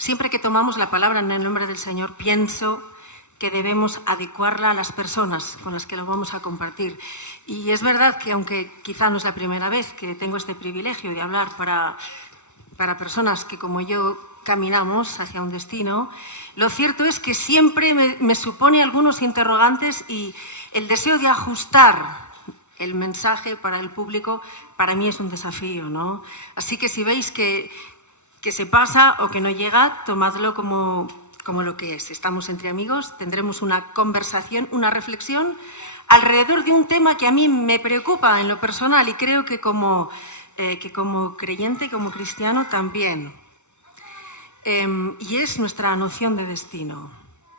siempre que tomamos la palabra en el nombre del Señor, pienso que debemos adecuarla a las personas con las que lo vamos a compartir. Y es verdad que, aunque quizá no es la primera vez que tengo este privilegio de hablar para personas que, como yo, caminamos hacia un destino, lo cierto es que siempre me supone algunos interrogantes, y el deseo de ajustar el mensaje para el público para mí es un desafío, ¿no? Así que si veis que se pasa o que no llega, tomadlo como lo que es. Estamos entre amigos, tendremos una conversación, una reflexión alrededor de un tema que a mí me preocupa en lo personal, y creo que como creyente, como cristiano también. Y es nuestra noción de destino.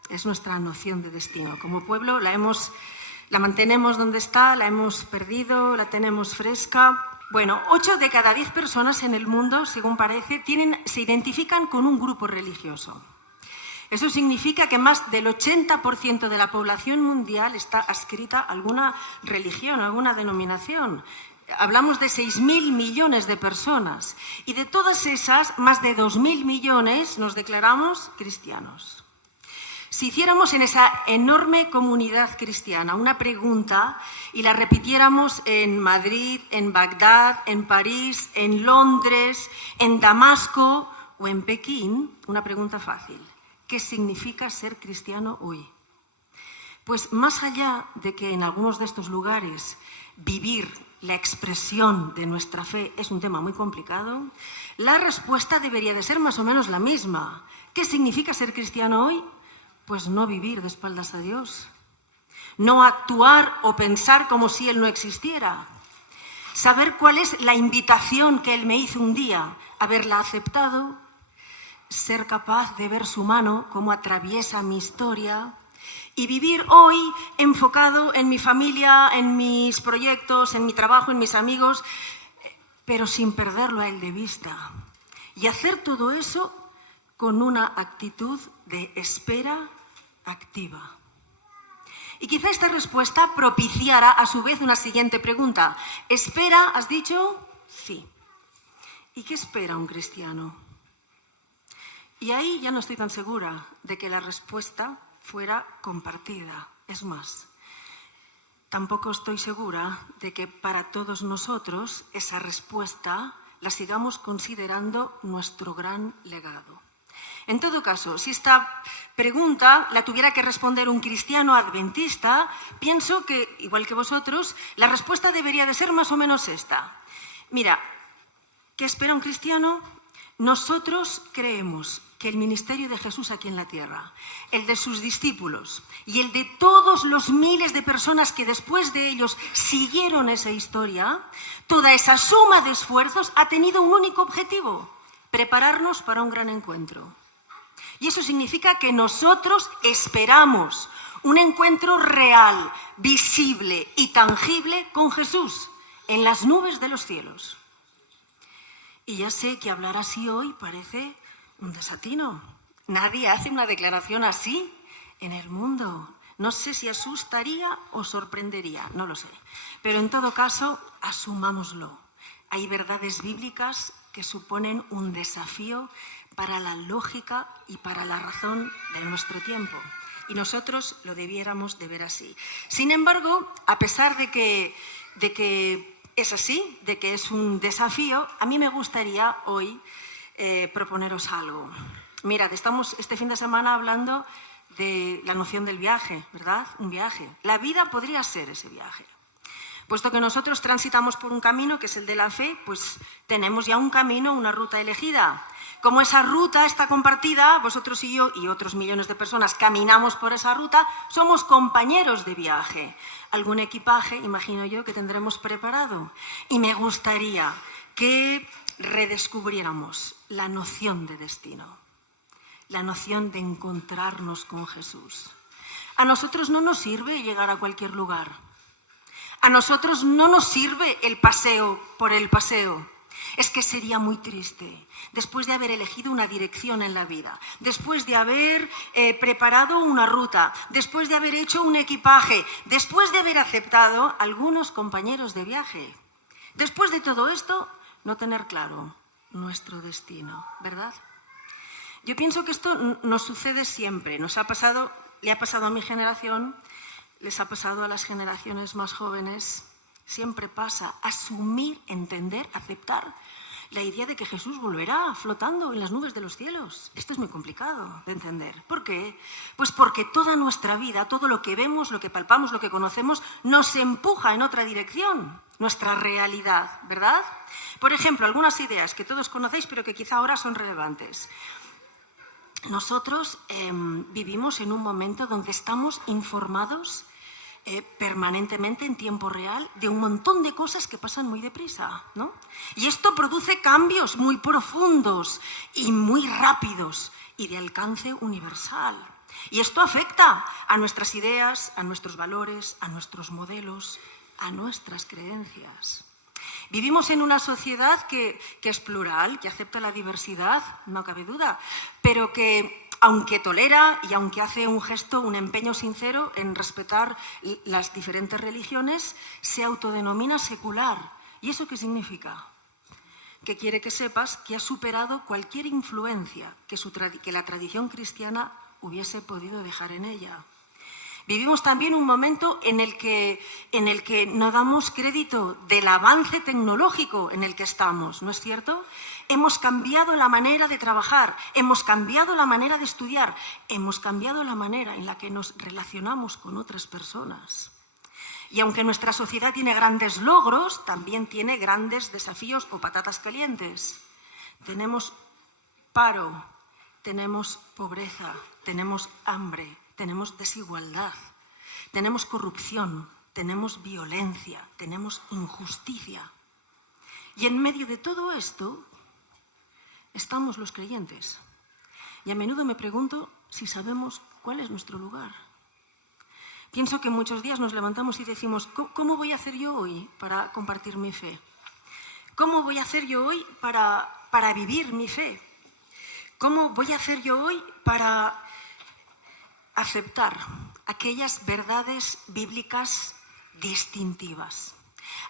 Es nuestra noción de destino. Como pueblo la mantenemos donde está, la hemos perdido, la tenemos fresca. Bueno, 8 de cada 10 personas en el mundo, según parece, se identifican con un grupo religioso. Eso significa que más del 80% de la población mundial está adscrita a alguna religión, a alguna denominación. Hablamos de 6.000 millones de personas, y de todas esas, más de 2.000 millones nos declaramos cristianos. Si hiciéramos en esa enorme comunidad cristiana una pregunta y la repitiéramos en Madrid, en Bagdad, en París, en Londres, en Damasco o en Pekín, una pregunta fácil: ¿qué significa ser cristiano hoy? Pues más allá de que en algunos de estos lugares vivir la expresión de nuestra fe es un tema muy complicado, la respuesta debería de ser más o menos la misma. ¿Qué significa ser cristiano hoy? Pues no vivir de espaldas a Dios, no actuar o pensar como si Él no existiera, saber cuál es la invitación que Él me hizo un día, haberla aceptado, ser capaz de ver su mano cómo atraviesa mi historia, y vivir hoy enfocado en mi familia, en mis proyectos, en mi trabajo, en mis amigos, pero sin perderlo a Él de vista. Y hacer todo eso con una actitud de espera activa. Y quizá esta respuesta propiciara a su vez una siguiente pregunta. ¿Espera, has dicho? Sí. ¿Y qué espera un cristiano? Y ahí ya no estoy tan segura de que la respuesta fuera compartida. Es más, tampoco estoy segura de que para todos nosotros esa respuesta la sigamos considerando nuestro gran legado. En todo caso, si esta pregunta la tuviera que responder un cristiano adventista, pienso que, igual que vosotros, la respuesta debería de ser más o menos esta. Mira, ¿qué espera un cristiano? Nosotros creemos que el ministerio de Jesús aquí en la tierra, el de sus discípulos y el de todos los miles de personas que después de ellos siguieron esa historia, toda esa suma de esfuerzos ha tenido un único objetivo: prepararnos para un gran encuentro. Y eso significa que nosotros esperamos un encuentro real, visible y tangible con Jesús en las nubes de los cielos. Y ya sé que hablar así hoy parece un desatino. Nadie hace una declaración así en el mundo. No sé si asustaría o sorprendería, no lo sé. Pero en todo caso, asumámoslo. Hay verdades bíblicas que suponen un desafío para la lógica y para la razón de nuestro tiempo. Y nosotros lo debiéramos de ver así. Sin embargo, a pesar de que es así, de que es un desafío, a mí me gustaría hoy proponeros algo. Mirad, estamos este fin de semana hablando de la noción del viaje, ¿verdad? Un viaje. La vida podría ser ese viaje. Puesto que nosotros transitamos por un camino que es el de la fe, pues tenemos ya un camino, una ruta elegida. Como esa ruta está compartida, vosotros y yo y otros millones de personas caminamos por esa ruta, somos compañeros de viaje. Algún equipaje, imagino yo, que tendremos preparado. Y me gustaría que redescubriéramos la noción de destino, la noción de encontrarnos con Jesús. A nosotros no nos sirve llegar a cualquier lugar. A nosotros no nos sirve el paseo por el paseo. Es que sería muy triste, después de haber elegido una dirección en la vida, después de haber preparado una ruta, después de haber hecho un equipaje, después de haber aceptado algunos compañeros de viaje, después de todo esto, no tener claro nuestro destino, ¿verdad? Yo pienso que esto nos sucede siempre. Le ha pasado a mi generación, les ha pasado a las generaciones más jóvenes. Siempre pasa. Asumir, entender, aceptar la idea de que Jesús volverá flotando en las nubes de los cielos. Esto es muy complicado de entender. ¿Por qué? Pues porque toda nuestra vida, todo lo que vemos, lo que palpamos, lo que conocemos, nos empuja en otra dirección, nuestra realidad, ¿verdad? Por ejemplo, algunas ideas que todos conocéis, pero que quizá ahora son relevantes. Nosotros vivimos en un momento donde estamos informados permanentemente en tiempo real de un montón de cosas que pasan muy deprisa, ¿no? Y esto produce cambios muy profundos y muy rápidos y de alcance universal. Y esto afecta a nuestras ideas, a nuestros valores, a nuestros modelos, a nuestras creencias. Vivimos en una sociedad que es plural, que acepta la diversidad, no cabe duda, pero que aunque tolera y aunque hace un gesto, un empeño sincero en respetar las diferentes religiones, se autodenomina secular. ¿Y eso qué significa? Que quiere que sepas que ha superado cualquier influencia que la tradición cristiana hubiese podido dejar en ella. Vivimos también un momento en el que no damos crédito del avance tecnológico en el que estamos, ¿no es cierto? Hemos cambiado la manera de trabajar, hemos cambiado la manera de estudiar, hemos cambiado la manera en la que nos relacionamos con otras personas. Y aunque nuestra sociedad tiene grandes logros, también tiene grandes desafíos o patatas calientes. Tenemos paro, tenemos pobreza, tenemos hambre, tenemos desigualdad, tenemos corrupción, tenemos violencia, tenemos injusticia. Y en medio de todo esto estamos los creyentes. Y a menudo me pregunto si sabemos cuál es nuestro lugar. Pienso que muchos días nos levantamos y decimos, ¿cómo voy a hacer yo hoy para compartir mi fe? ¿Cómo voy a hacer yo hoy para vivir mi fe? ¿Cómo voy a hacer yo hoy para aceptar aquellas verdades bíblicas distintivas?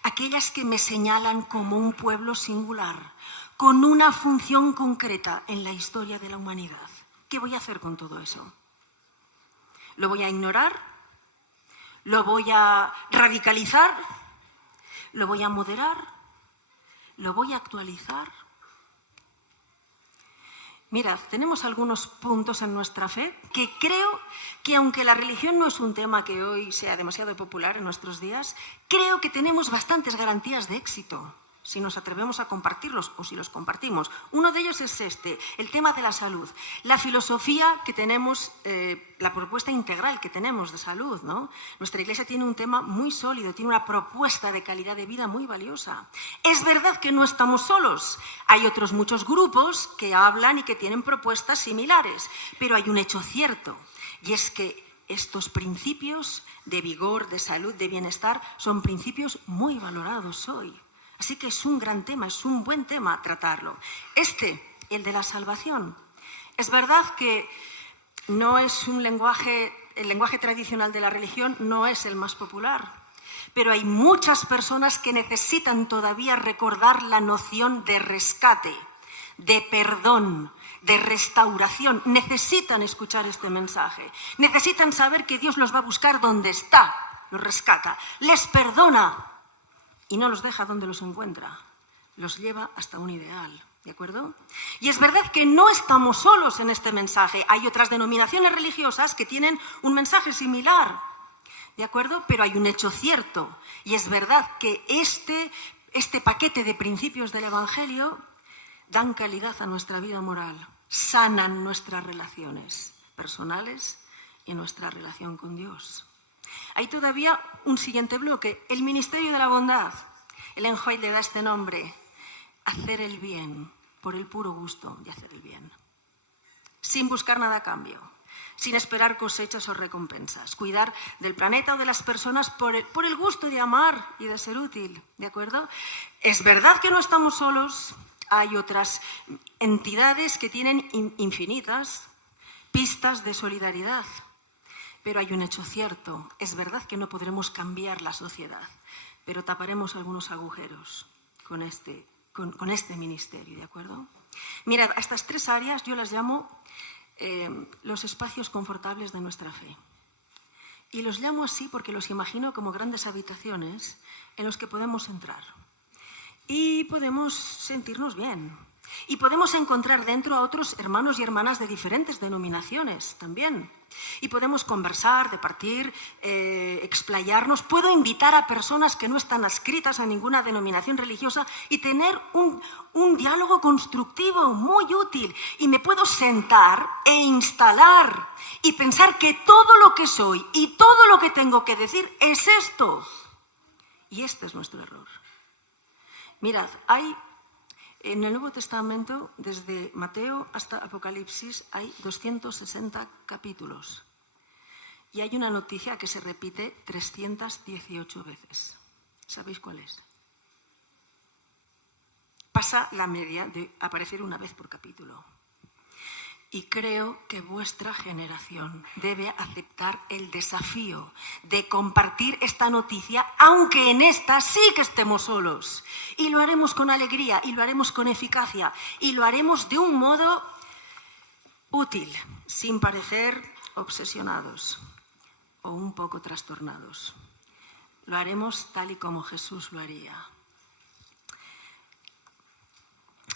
Aquellas que me señalan como un pueblo singular, con una función concreta en la historia de la humanidad. ¿Qué voy a hacer con todo eso? ¿Lo voy a ignorar? ¿Lo voy a radicalizar? ¿Lo voy a moderar? ¿Lo voy a actualizar? Mirad, tenemos algunos puntos en nuestra fe que creo que, aunque la religión no es un tema que hoy sea demasiado popular en nuestros días, creo que tenemos bastantes garantías de éxito si nos atrevemos a compartirlos o si los compartimos. Uno de ellos es el tema de la salud. La filosofía que tenemos, la propuesta integral que tenemos de salud, ¿no? Nuestra Iglesia tiene un tema muy sólido, tiene una propuesta de calidad de vida muy valiosa. Es verdad que no estamos solos. Hay otros muchos grupos que hablan y que tienen propuestas similares, pero hay un hecho cierto, y es que estos principios de vigor, de salud, de bienestar, son principios muy valorados hoy. Así que es un gran tema, es un buen tema tratarlo. El de la salvación. Es verdad que no es el lenguaje tradicional de la religión no es el más popular, pero hay muchas personas que necesitan todavía recordar la noción de rescate, de perdón, de restauración. Necesitan escuchar este mensaje. Necesitan saber que Dios los va a buscar donde está, los rescata, les perdona y no los deja donde los encuentra, los lleva hasta un ideal, ¿de acuerdo? Y es verdad que no estamos solos en este mensaje. Hay otras denominaciones religiosas que tienen un mensaje similar, ¿de acuerdo? Pero hay un hecho cierto, y es verdad que este paquete de principios del Evangelio dan calidad a nuestra vida moral, sanan nuestras relaciones personales y nuestra relación con Dios. Hay todavía un siguiente bloque, el ministerio de la bondad. Ellen White le da este nombre, hacer el bien por el puro gusto de hacer el bien, sin buscar nada a cambio, sin esperar cosechas o recompensas, cuidar del planeta o de las personas por el gusto de amar y de ser útil, ¿de acuerdo? Es verdad que no estamos solos, hay otras entidades que tienen infinitas pistas de solidaridad. Pero hay un hecho cierto, es verdad que no podremos cambiar la sociedad, pero taparemos algunos agujeros con este ministerio, ¿de acuerdo? Mirad, a estas 3 áreas yo las llamo los espacios confortables de nuestra fe. Y los llamo así porque los imagino como grandes habitaciones en los que podemos entrar. Y podemos sentirnos bien. Y podemos encontrar dentro a otros hermanos y hermanas de diferentes denominaciones también. Y podemos conversar, departir, explayarnos. Puedo invitar a personas que no están adscritas a ninguna denominación religiosa y tener un diálogo constructivo muy útil. Y me puedo sentar e instalar y pensar que todo lo que soy y todo lo que tengo que decir es esto. Y este es nuestro error. Mirad, hay en el Nuevo Testamento, desde Mateo hasta Apocalipsis, hay 260 capítulos. Y hay una noticia que se repite 318 veces. ¿Sabéis cuál es? Pasa la media de aparecer una vez por capítulo. Y creo que vuestra generación debe aceptar el desafío de compartir esta noticia, aunque en esta sí que estemos solos. Y lo haremos con alegría, y lo haremos con eficacia, y lo haremos de un modo útil, sin parecer obsesionados o un poco trastornados. Lo haremos tal y como Jesús lo haría.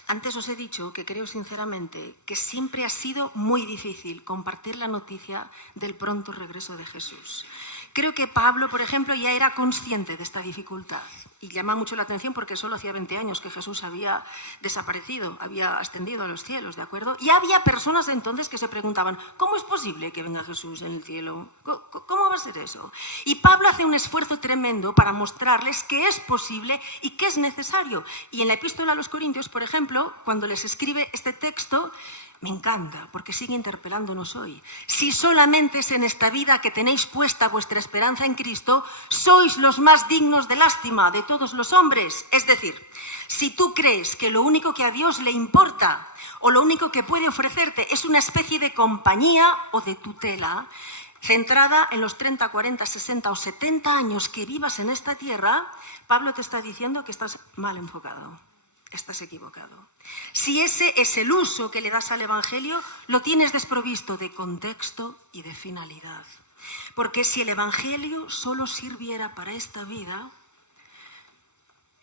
Antes os he dicho que creo sinceramente que siempre ha sido muy difícil compartir la noticia del pronto regreso de Jesús. Creo que Pablo, por ejemplo, ya era consciente de esta dificultad y llama mucho la atención porque solo hacía 20 años que Jesús había desaparecido, había ascendido a los cielos, ¿de acuerdo? Y había personas entonces que se preguntaban, ¿cómo es posible que venga Jesús en el cielo? ¿Cómo va a ser eso? Y Pablo hace un esfuerzo tremendo para mostrarles que es posible y que es necesario. Y en la epístola a los Corintios, por ejemplo, cuando les escribe este texto, me encanta, porque sigue interpelándonos hoy. Si solamente es en esta vida que tenéis puesta vuestra esperanza en Cristo, sois los más dignos de lástima de todos los hombres. Es decir, si tú crees que lo único que a Dios le importa o lo único que puede ofrecerte es una especie de compañía o de tutela, centrada en los 30, 40, 60 o 70 años que vivas en esta tierra, Pablo te está diciendo que estás mal enfocado. Estás equivocado. Si ese es el uso que le das al Evangelio, lo tienes desprovisto de contexto y de finalidad. Porque si el Evangelio solo sirviera para esta vida,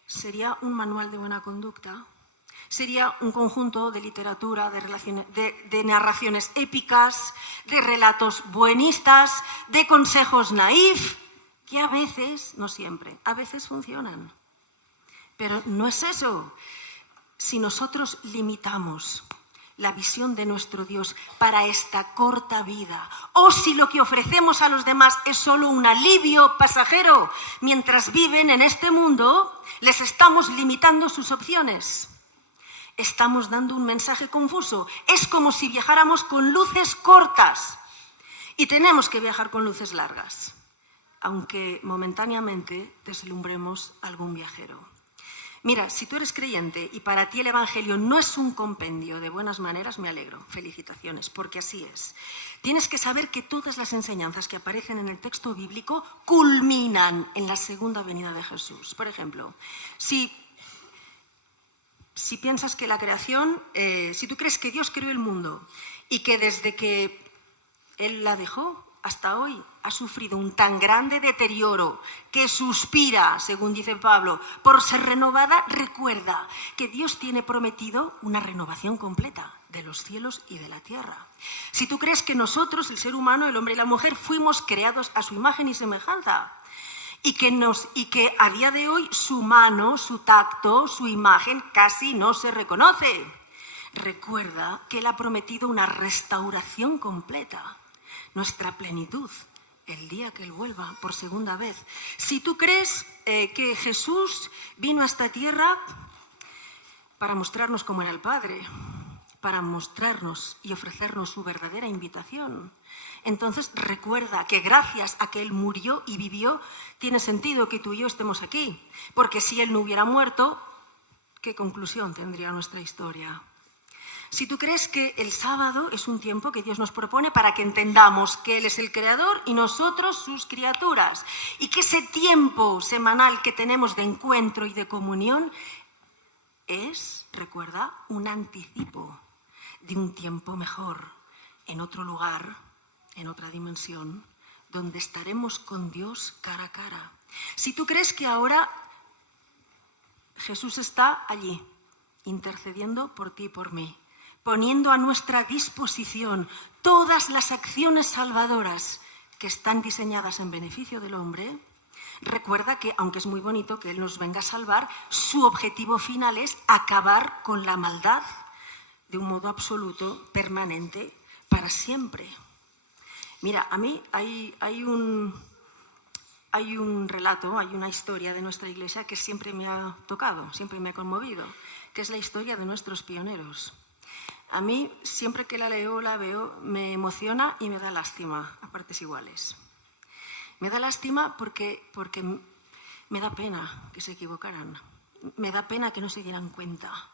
sería un manual de buena conducta, sería un conjunto de literatura, de narraciones épicas, de relatos buenistas, de consejos naif, que a veces, no siempre, a veces funcionan. Pero no es eso. Si nosotros limitamos la visión de nuestro Dios para esta corta vida, o si lo que ofrecemos a los demás es solo un alivio pasajero mientras viven en este mundo, les estamos limitando sus opciones. Estamos dando un mensaje confuso. Es como si viajáramos con luces cortas y tenemos que viajar con luces largas, aunque momentáneamente deslumbremos a algún viajero. Mira, si tú eres creyente y para ti el Evangelio no es un compendio de buenas maneras, me alegro, felicitaciones, porque así es. Tienes que saber que todas las enseñanzas que aparecen en el texto bíblico culminan en la segunda venida de Jesús. Por ejemplo, si piensas que la creación, si tú crees que Dios creó el mundo y que desde que Él la dejó hasta hoy ha sufrido un tan grande deterioro que suspira, según dice Pablo, por ser renovada, recuerda que Dios tiene prometido una renovación completa de los cielos y de la tierra. Si tú crees que nosotros, el ser humano, el hombre y la mujer, fuimos creados a su imagen y semejanza, y que a día de hoy su mano, su tacto, su imagen casi no se reconoce, recuerda que Él ha prometido una restauración completa, nuestra plenitud, el día que Él vuelva por segunda vez. Si tú crees que Jesús vino a esta tierra para mostrarnos cómo era el Padre, para mostrarnos y ofrecernos su verdadera invitación, entonces recuerda que gracias a que Él murió y vivió, tiene sentido que tú y yo estemos aquí. Porque si Él no hubiera muerto, ¿qué conclusión tendría nuestra historia? Si tú crees que el sábado es un tiempo que Dios nos propone para que entendamos que Él es el Creador y nosotros sus criaturas, y que ese tiempo semanal que tenemos de encuentro y de comunión es, recuerda, un anticipo de un tiempo mejor, en otro lugar, en otra dimensión, donde estaremos con Dios cara a cara. Si tú crees que ahora Jesús está allí, intercediendo por ti y por mí, poniendo a nuestra disposición todas las acciones salvadoras que están diseñadas en beneficio del hombre, recuerda que, aunque es muy bonito que Él nos venga a salvar, su objetivo final es acabar con la maldad de un modo absoluto, permanente, para siempre. Mira, a mí hay un relato, hay una historia de nuestra iglesia que siempre me ha tocado, siempre me ha conmovido, que es la historia de nuestros pioneros. A mí, siempre que la leo, la veo, me emociona y me da lástima, a partes iguales. Me da lástima porque me da pena que se equivocaran, me da pena que no se dieran cuenta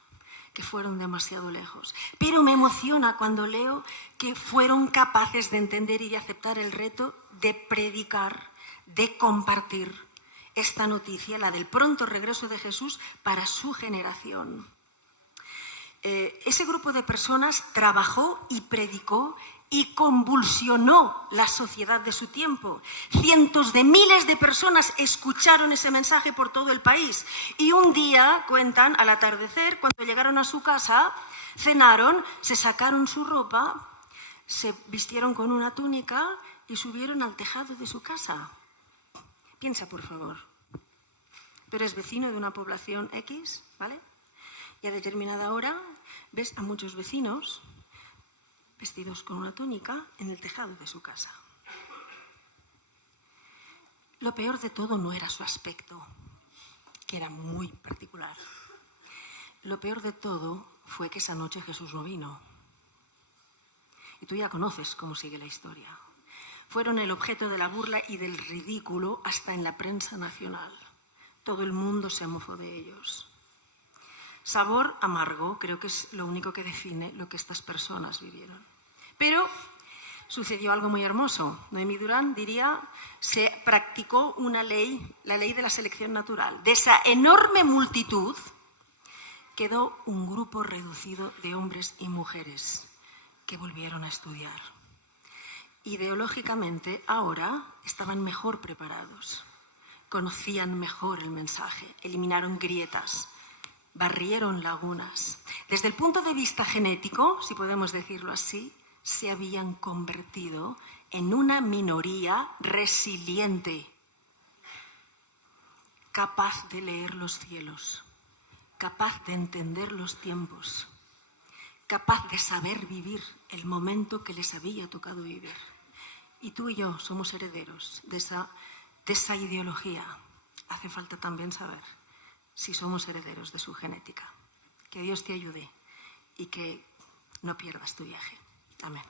que fueron demasiado lejos. Pero me emociona cuando leo que fueron capaces de entender y de aceptar el reto de predicar, de compartir esta noticia, la del pronto regreso de Jesús para su generación. Ese grupo de personas trabajó y predicó y convulsionó la sociedad de su tiempo. Cientos de miles de personas escucharon ese mensaje por todo el país. Y un día, cuentan, al atardecer, cuando llegaron a su casa, cenaron, se sacaron su ropa, se vistieron con una túnica y subieron al tejado de su casa. Piensa, por favor. Pero es vecino de una población X, ¿vale? Y a determinada hora ves a muchos vecinos vestidos con una túnica en el tejado de su casa. Lo peor de todo no era su aspecto, que era muy particular. Lo peor de todo fue que esa noche Jesús no vino. Y tú ya conoces cómo sigue la historia. Fueron el objeto de la burla y del ridículo hasta en la prensa nacional. Todo el mundo se mofó de ellos. Sabor amargo, creo que es lo único que define lo que estas personas vivieron. Pero sucedió algo muy hermoso. Noemí Durán diría, se practicó una ley, la ley de la selección natural. De esa enorme multitud quedó un grupo reducido de hombres y mujeres que volvieron a estudiar. Ideológicamente, ahora estaban mejor preparados, conocían mejor el mensaje, eliminaron grietas, barrieron lagunas. Desde el punto de vista genético, si podemos decirlo así, se habían convertido en una minoría resiliente, capaz de leer los cielos, capaz de entender los tiempos, capaz de saber vivir el momento que les había tocado vivir. Y tú y yo somos herederos de esa ideología. Hace falta también saber si somos herederos de su genética. Que Dios te ayude y que no pierdas tu viaje. Amén.